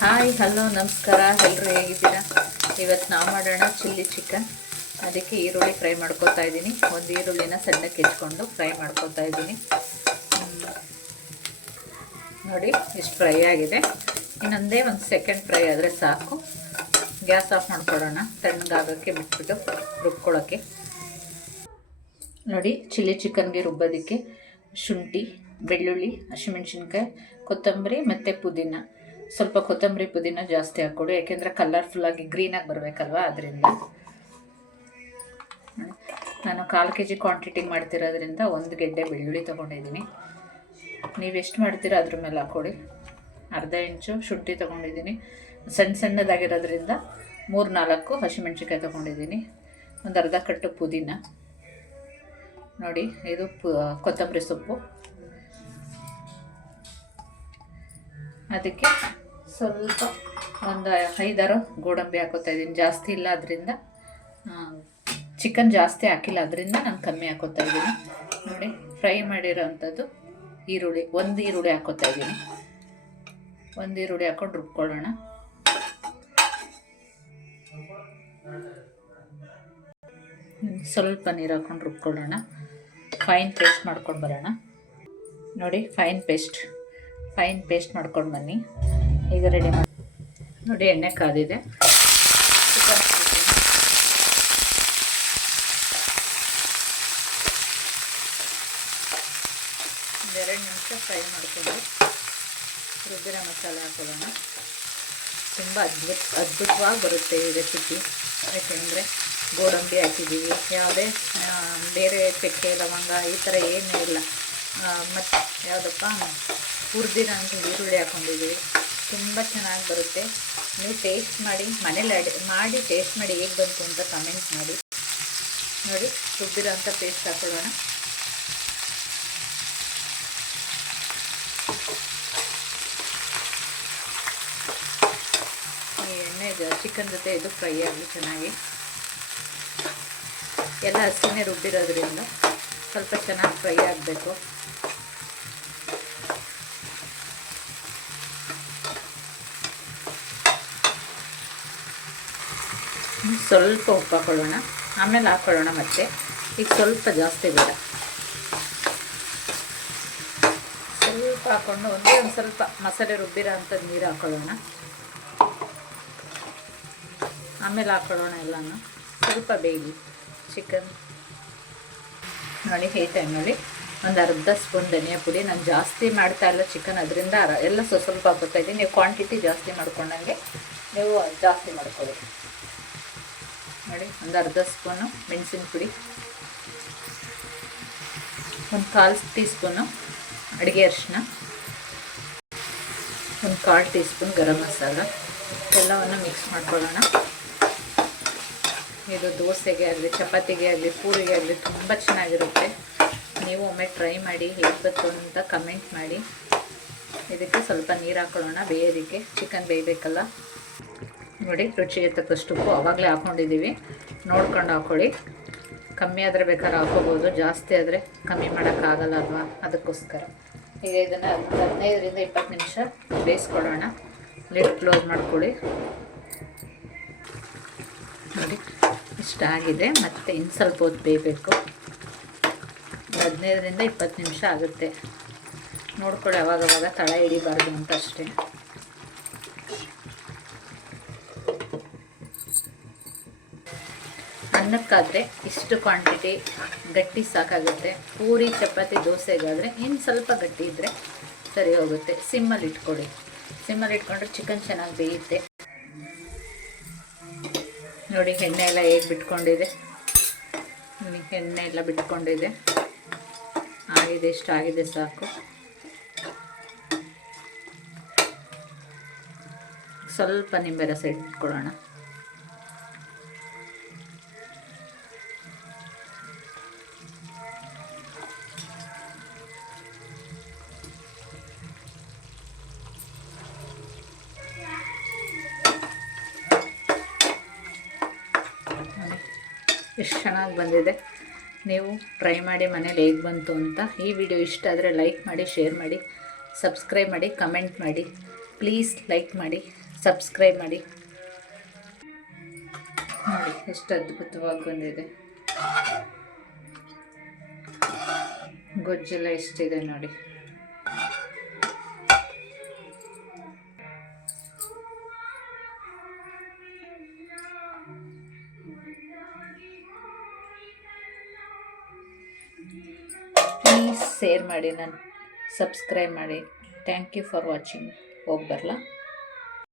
Hi, hello, ನಮಸ್ಕಾರ ಎಲ್ಲರೂ ಹೇಗಿದ್ದೀರಾ? ಇವತ್ತು ನಾವು ಮಾಡೋಣ ಚಿಲ್ಲಿ ಚಿಕನ್. ಅದಕ್ಕೆ ಈರುಳ್ಳಿ ಫ್ರೈ ಮಾಡ್ಕೊತಾ ಇದ್ದೀನಿ. ಒಂದು ಈರುಳ್ಳಿನ ಸಣ್ಣಕ್ಕೆ ಹೆಚ್ಕೊಂಡು ಫ್ರೈ ಮಾಡ್ಕೊತಾ ಇದ್ದೀನಿ. ನೋಡಿ, ಇಷ್ಟು ಫ್ರೈ ಆಗಿದೆ. ಇನ್ನೊಂದೇ ಒಂದು ಸೆಕೆಂಡ್ ಫ್ರೈ ಆದರೆ ಸಾಕು. ಗ್ಯಾಸ್ ಆಫ್ ಮಾಡ್ಕೊಡೋಣ. ತಣ್ಣಗಾಗೋಕ್ಕೆ ಬಿಟ್ಬಿಟ್ಟು ರುಬ್ಕೊಳ್ಳೋಕ್ಕೆ. ನೋಡಿ, ಚಿಲ್ಲಿ ಚಿಕನ್ಗೆ ರುಬ್ಬೋದಕ್ಕೆ ಶುಂಠಿ, ಬೆಳ್ಳುಳ್ಳಿ, ಹಸಿಮೆಣ್ಸಿನ್ಕಾಯಿ, ಕೊತ್ತಂಬರಿ ಮತ್ತು ಪುದೀನ. ಸ್ವಲ್ಪ ಕೊತ್ತಂಬರಿ ಪುದೀನ ಜಾಸ್ತಿ ಹಾಕ್ಕೊಡು, ಯಾಕೆಂದರೆ ಕಲರ್ಫುಲ್ಲಾಗಿ ಗ್ರೀನಾಗಿ ಬರಬೇಕಲ್ವಾ ಅದರಿಂದ. ನಾನು ಕಾಲು ಕೆ ಜಿ ಕ್ವಾಂಟಿಟಿ ಮಾಡ್ತಿರೋದ್ರಿಂದ ಒಂದು ಗೆಡ್ಡೆ ಬೆಳ್ಳುಳ್ಳಿ ತೊಗೊಂಡಿದ್ದೀನಿ. ನೀವು ಎಷ್ಟು ಮಾಡ್ತೀರೋ ಅದ್ರ ಮೇಲೆ ಹಾಕ್ಕೊಡಿ. ಅರ್ಧ ಇಂಚು ಶುಂಠಿ ತೊಗೊಂಡಿದ್ದೀನಿ. ಸಣ್ಣ ಸಣ್ಣದಾಗಿರೋದ್ರಿಂದ ಮೂರು ನಾಲ್ಕು ಹಸಿಮೆಣ್ಸಿನ್ಕಾಯಿ ತೊಗೊಂಡಿದ್ದೀನಿ. ಒಂದು ಅರ್ಧ ಕಟ್ಟು ಪುದೀನ. ನೋಡಿ, ಇದು ಕೊತ್ತಂಬರಿ ಸೊಪ್ಪು. ಅದಕ್ಕೆ ಸ್ವಲ್ಪ ಒಂದು ಐದಾರು ಗೋಡಂಬಿ ಹಾಕೋತಾ ಇದ್ದೀನಿ. ಜಾಸ್ತಿ ಇಲ್ಲ ಅದರಿಂದ. ಚಿಕನ್ ಜಾಸ್ತಿ ಹಾಕಿಲ್ಲ, ಅದರಿಂದ ನಾನು ಕಮ್ಮಿ ಹಾಕೋತಾ ಇದ್ದೀನಿ. ನೋಡಿ ಫ್ರೈ ಮಾಡಿರೋ ಅಂಥದ್ದು ಈರುಳ್ಳಿ, ಒಂದು ಈರುಳ್ಳಿ ಹಾಕೋತಾ ಇದ್ದೀನಿ. ಒಂದು ಈರುಳ್ಳಿ ಹಾಕೊಂಡು ರುಬ್ಕೊಳ್ಳೋಣ. ಸ್ವಲ್ಪ ನೀರು ಹಾಕೊಂಡು ರುಬ್ಕೊಳ್ಳೋಣ. ಫೈನ್ ಪೇಸ್ಟ್ ಮಾಡ್ಕೊಂಡು ಬರೋಣ. ನೋಡಿ ಫೈನ್ ಪೇಸ್ಟ್ ಫೈನ್ ಪೇಸ್ಟ್ ಮಾಡ್ಕೊಂಡು ಬನ್ನಿ. ಈಗ ರೆಡಿ ಮಾಡಿ. ನೋಡಿ ಎಣ್ಣೆ ಕಾದಿದೆ. ಎರಡು ನಿಮಿಷ ಫ್ರೈ ಮಾಡ್ಕೊಂಡು ರುಬ್ಬಿನ ಮಸಾಲೆ ಹಾಕೊಳ್ಳೋಣ. ತುಂಬ ಅದ್ಭುತ, ಅದ್ಭುತವಾಗಿ ಬರುತ್ತೆ ಈ ರೆಸಿಪಿ ಯಾಕೆಂದರೆ ಗೋಡಂಬಿ ಹಾಕಿದ್ದೀವಿ. ಯಾವುದೇ ಬೇರೆ ಚಕ್ಕೆ, ಲವಂಗ, ಈ ಥರ ಏನೂ ಇಲ್ಲ. ಮತ್ತು ಯಾವುದಪ್ಪ? ಹುರಿದಿರೋ ಅಂತ ಈರುಳ್ಳಿ ಹಾಕ್ಕೊಂಡಿದ್ದೀವಿ ತುಂಬ ಚೆನ್ನಾಗಿ ಬರುತ್ತೆ. ನೀವು ಟೇಸ್ಟ್ ಮಾಡಿ, ಮನೇಲಿ ಅಡಿ, ಮಾಡಿ ಟೇಸ್ಟ್ ಮಾಡಿ ಹೇಗೆ ಬಂತು ಅಂತ ಕಮೆಂಟ್ ಮಾಡಿ. ನೋಡಿ ರುಬ್ಬಿರೋ ಅಂಥ ಪೇಸ್ಟ್ ಹಾಕೊಳ್ಳೋಣ. ಈ ಎಣ್ಣೆ ಚಿಕನ್ ಜೊತೆ ಇದು ಫ್ರೈ ಆಗಲಿ ಚೆನ್ನಾಗಿ. ಎಲ್ಲ ಹಸಿನೇ ರುಬ್ಬಿರೋದ್ರಿಂದ ಸ್ವಲ್ಪ ಚೆನ್ನಾಗಿ ಫ್ರೈ ಆಗಬೇಕು. ಸ್ವಲ್ಪ ಉಪ್ಪು ಹಾಕೊಳ್ಳೋಣ ಆಮೇಲೆ ಹಾಕೊಳ್ಳೋಣ ಮತ್ತೆ. ಈಗ ಸ್ವಲ್ಪ ಜಾಸ್ತಿ ಬೇಡ. ಸ್ವಲ್ಪ ಹಾಕ್ಕೊಂಡು ಒಂದೇ ಒಂದು ಸ್ವಲ್ಪ ಮಸಾಲೆ ರುಬ್ಬಿರೋ ಅಂಥದ್ದು ನೀರು ಹಾಕೊಳ್ಳೋಣ. ಆಮೇಲೆ ಹಾಕೊಳ್ಳೋಣ ಎಲ್ಲನೂ. ಸ್ವಲ್ಪ ಬೇಯಲಿ ಚಿಕನ್. ನೋಡಿ ಹೇ ಟೈಮಲ್ಲಿ ಒಂದು ಅರ್ಧ ಸ್ಪೂನ್ ಧನಿಯಾ ಪುಡಿ. ನಾನು ಜಾಸ್ತಿ ಮಾಡ್ತಾ ಇಲ್ಲ ಚಿಕನ್, ಅದರಿಂದ ಎಲ್ಲ ಸ್ವಲ್ಪ ಸ್ವಲ್ಪ ಹಾಕೋತಾ ಇದ್ದೀನಿ. ನೀವು ಕ್ವಾಂಟಿಟಿ ಜಾಸ್ತಿ ಮಾಡ್ಕೊಂಡಂಗೆ ನೀವು ಜಾಸ್ತಿ ಮಾಡ್ಕೊಳ್ಳಿ. ನೋಡಿ ಒಂದು ಅರ್ಧ ಸ್ಪೂನು ಮೆಣಸಿನ ಪುಡಿ, ಒಂದು ಕಾಲು ಟೀ ಸ್ಪೂನು ಅಡುಗೆ ಅರಿಶಿನ, ಒಂದು ಕಾಲು ಟೀ ಸ್ಪೂನ್ ಗರಂ ಮಸಾಲ. ಎಲ್ಲವನ್ನು ಮಿಕ್ಸ್ ಮಾಡ್ಕೊಳ್ಳೋಣ. ಇದು ದೋಸೆಗೆ ಆಗಲಿ, ಚಪಾತಿಗೆ ಆಗಲಿ, ಪೂರಿಗೆ ಆಗಲಿ ತುಂಬ ಚೆನ್ನಾಗಿರುತ್ತೆ. ನೀವು ಒಮ್ಮೆ ಟ್ರೈ ಮಾಡಿ ಹೇಗೆ ಅಂತ ಕಮೆಂಟ್ ಮಾಡಿ. ಇದಕ್ಕೆ ಸ್ವಲ್ಪ ನೀರು ಹಾಕೊಳ್ಳೋಣ, ಬೇಯೋದಕ್ಕೆ. ಚಿಕನ್ ಬೇಯಬೇಕಲ್ಲ? ನೋಡಿ ರುಚಿಗೆ ತಕ್ಕಷ್ಟು ಉಪ್ಪು ಆವಾಗಲೇ ಹಾಕ್ಕೊಂಡಿದ್ದೀವಿ ನೋಡ್ಕೊಂಡು ಹಾಕ್ಕೊಳ್ಳಿ ಕಮ್ಮಿ ಆದರೆ ಬೇಕಾದ್ರೆ ಹಾಕೋಬೋದು, ಜಾಸ್ತಿ ಆದರೆ ಕಮ್ಮಿ ಮಾಡೋಕ್ಕಾಗಲ್ಲ ಅಲ್ವಾ? ಅದಕ್ಕೋಸ್ಕರ. ಈಗ ಇದನ್ನು ಹದಿನೈದರಿಂದ ಇಪ್ಪತ್ತು ನಿಮಿಷ ಬೇಯಿಸ್ಕೊಳ್ಳೋಣ ಲಿಡ್ ಕ್ಲೋಸ್ ಮಾಡ್ಕೊಳ್ಳಿ. ನೋಡಿ, ಇಷ್ಟ ಆಗಿದೆ. ಮತ್ತು ಇನ್ನು ಸ್ವಲ್ಪ ಹೊತ್ತು ಬೇಯಬೇಕು. ಹದಿನೈದರಿಂದ ಇಪ್ಪತ್ತು ನಿಮಿಷ ಆಗುತ್ತೆ. ನೋಡ್ಕೊಳ್ಳಿ, ಅವಾಗವಾಗ ತಳ ಹಿಡಿಬಾರ್ದು ಅಂತ ಅಷ್ಟೇ. ಅನ್ನಕ್ಕಾದರೆ ಇಷ್ಟು ಕ್ವಾಂಟಿಟಿ ಗಟ್ಟಿ ಸಾಕಾಗುತ್ತೆ. ಪೂರಿ, ಚಪಾತಿ, ದೋಸೆಗಾದರೆ ಇನ್ನು ಸ್ವಲ್ಪ ಗಟ್ಟಿ ಇದ್ದರೆ ಸರಿ ಹೋಗುತ್ತೆ. ಸಿಮ್ಮಲ್ಲಿ ಇಟ್ಕೊಳ್ಳಿ. ಸಿಮ್ಮಲ್ಲಿ ಇಟ್ಕೊಂಡ್ರೆ ಚಿಕನ್ ಚೆನ್ನಾಗಿ ಬೇಯುತ್ತೆ. ನೋಡಿ, ಎಣ್ಣೆ ಎಲ್ಲ ಹೇಗೆ ಬಿಟ್ಕೊಂಡಿದೆ. ಎಣ್ಣೆ ಎಲ್ಲ ಬಿಟ್ಕೊಂಡಿದೆ. ಆಗಿದೆ, ಇಷ್ಟು ಆಗಿದೆ, ಸಾಕು. ಸ್ವಲ್ಪ ನಿಂಬೆ ರಸ ಇಟ್ಕೊಳ್ಳೋಣ. ಎಷ್ಟು ಚೆನ್ನಾಗಿ ಬಂದಿದೆ. ನೀವು ಟ್ರೈ ಮಾಡಿ ಮನೇಲಿ ಹೇಗೆ ಬಂತು ಅಂತ ಈ ವಿಡಿಯೋ ಇಷ್ಟ ಆದರೆ ಲೈಕ್ ಮಾಡಿ ಶೇರ್ ಮಾಡಿ ಸಬ್ಸ್ಕ್ರೈಬ್ ಮಾಡಿ ಕಮೆಂಟ್ ಮಾಡಿ. ಪ್ಲೀಸ್ ಲೈಕ್ ಮಾಡಿ ಸಬ್ಸ್ಕ್ರೈಬ್ ಮಾಡಿ. ನೋಡಿ, ಎಷ್ಟು ಅದ್ಭುತವಾಗಿ ಬಂದಿದೆ. ಗೊಜ್ಜೆಲ್ಲ ಎಷ್ಟಿದೆ ನೋಡಿ. ಪ್ಲೀಸ್ ಶೇರ್ ಮಾಡಿ ನಾನು ಸಬ್ಸ್ಕ್ರೈಬ್ ಮಾಡಿ. ಥ್ಯಾಂಕ್ ಯು ಫಾರ್ ವಾಚಿಂಗ್ ಹೋಗಿ ಬರಲಾ?